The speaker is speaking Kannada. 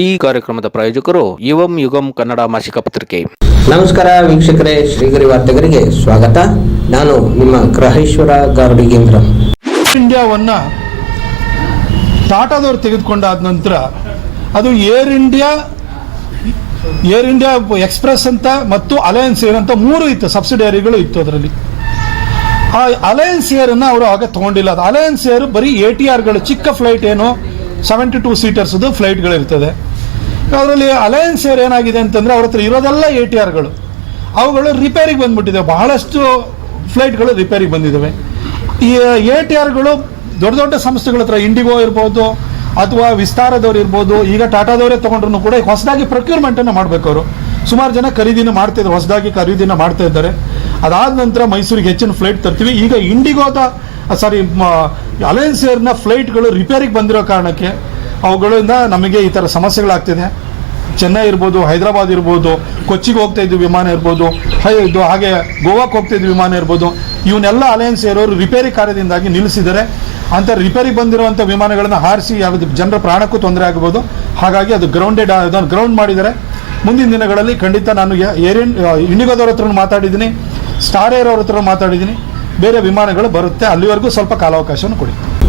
ಈ ಕಾರ್ಯಕ್ರಮದ ಪ್ರಾಯೋಜಕರು ಯುವಂ ಯುಗಂ ಕನ್ನಡ ಮಾಸಿಕ ಪತ್ರಿಕೆ. ನಮಸ್ಕಾರ ವೀಕ್ಷಕರೇ ಶ್ರೀಗರಿ ವಾರ್ತೆಗರಿಗೆ ಸ್ವಾಗತ. ನಾನು ನಿಮ್ಮ ಗ್ರಹೇಶ್ವರ ಗಾರುಡಿಗೇಂದ್ರ. ಇಂಡಿಯಾವನ್ನ ಟಾಟಾದವರು ತೆಗೆದುಕೊಂಡಾದ ನಂತರ ಅದು Air India Air India Express ಅಂತ ಮತ್ತು ಅಲಯನ್ಸ್ ಏರ್ ಅಂತ ಮೂರು ಇತ್ತು ಸಬ್ಸಿಡಿಯರಿಗಳು ಇತ್ತು ಅದರಲ್ಲಿ. ಆ ಅಲಯನ್ಸ್ ಏರನ್ನು ಅವರು ಆಗ ತಗೊಂಡಿಲ್ಲ. ಅದು ಅಲಯನ್ಸ್ ಏರ್ ಬರೀ ಎ ಟಿ ಆರ್ಗಳು ಚಿಕ್ಕ ಫ್ಲೈಟ್ ಏನು ಸೆವೆಂಟಿ ಟೂ ಸೀಟರ್ಸ್ದು ಫ್ಲೈಟ್ಗಳಿರ್ತದೆ. ಅದರಲ್ಲಿ ಅಲಯನ್ಸ್ ಏರ್ ಏನಾಗಿದೆ ಅಂತಂದರೆ ಅವ್ರ ಹತ್ರ ಇರೋದೆಲ್ಲ ಎ ಟಿ ಆರ್ಗಳು ಅವುಗಳು ರಿಪೇರಿಗೆ ಬಂದ್ಬಿಟ್ಟಿದೆ ಬಹಳಷ್ಟು ಫ್ಲೈಟ್ಗಳು ರಿಪೇರಿಗೆ ಬಂದಿದ್ದಾವೆ. ಈ ಎ ಟಿ ಆರ್ಗಳು ದೊಡ್ಡ ದೊಡ್ಡ ಸಂಸ್ಥೆಗಳ ಹತ್ರ ಇಂಡಿಗೋ ಇರ್ಬೋದು, ಅಥವಾ ವಿಸ್ತಾರದವ್ರು ಇರ್ಬೋದು, ಈಗ ಟಾಟಾದವರೇ ತೊಗೊಂಡ್ರು ಕೂಡ ಹೊಸದಾಗಿ ಪ್ರೊಕ್ಯೂರ್ಮೆಂಟನ್ನು ಮಾಡಬೇಕು ಅವರು. ಸುಮಾರು ಜನ ಖರೀದಿನ ಮಾಡ್ತಾ ಇದ್ದಾರೆ, ಹೊಸದಾಗಿ ಖರೀದಿನ ಮಾಡ್ತಾ ಇದ್ದಾರೆ. ಅದಾದ ನಂತರ ಮೈಸೂರಿಗೆ ಹೆಚ್ಚಿನ ಫ್ಲೈಟ್ ತರ್ತೀವಿ. ಈಗ ಇಂಡಿಗೋದ ಸಾರಿ ಅಲಯನ್ಸ್ ಏರ್ನ ಫ್ಲೈಟ್ಗಳು ರಿಪೇರಿಗೆ ಬಂದಿರೋ ಕಾರಣಕ್ಕೆ ಅವುಗಳಿಂದ ನಮಗೆ ಈ ಥರ ಸಮಸ್ಯೆಗಳಾಗ್ತಿದೆ. ಚೆನ್ನೈ ಇರ್ಬೋದು, ಹೈದರಾಬಾದ್ ಇರ್ಬೋದು, ಕೊಚ್ಚಿಗೆ ಹೋಗ್ತಾ ಇದ್ವಿ ವಿಮಾನ ಇರ್ಬೋದು, ಹೈ ಇದು ಹಾಗೆ ಗೋವಾಕ್ಕೆ ಹೋಗ್ತಾ ವಿಮಾನ ಇರ್ಬೋದು. ಇವನ್ನೆಲ್ಲ ಅಲಯನ್ಸ್ ಇರೋರು ರಿಪೇರಿ ಕಾರ್ಯದಿಂದಾಗಿ ನಿಲ್ಲಿಸಿದರೆ ಅಂತ ರಿಪೇರಿ ಬಂದಿರುವಂಥ ವಿಮಾನಗಳನ್ನು ಹಾರಿಸಿ ಯಾವುದು ಜನರ ಪ್ರಾಣಕ್ಕೂ ತೊಂದರೆ ಆಗ್ಬೋದು. ಹಾಗಾಗಿ ಅದು ಗ್ರೌಂಡೆಡ್ ಅದನ್ನು ಗ್ರೌಂಡ್ ಮಾಡಿದರೆ ಮುಂದಿನ ದಿನಗಳಲ್ಲಿ ಖಂಡಿತ ನಾನು ಏರ್ ಇಂಡಿಗೋದವ್ರ ಹತ್ರ ಮಾತಾಡಿದ್ದೀನಿ. ಸ್ಟಾರ್ ಏರ್ ಅವ್ರ ಹತ್ರ ಮಾತಾಡಿದ್ದೀನಿ. ಬೇರೆ ವಿಮಾನಗಳು ಬರುತ್ತೆ. ಅಲ್ಲಿವರೆಗೂ ಸ್ವಲ್ಪ ಕಾಲಾವಕಾಶವನ್ನು ಕೊಡಿ.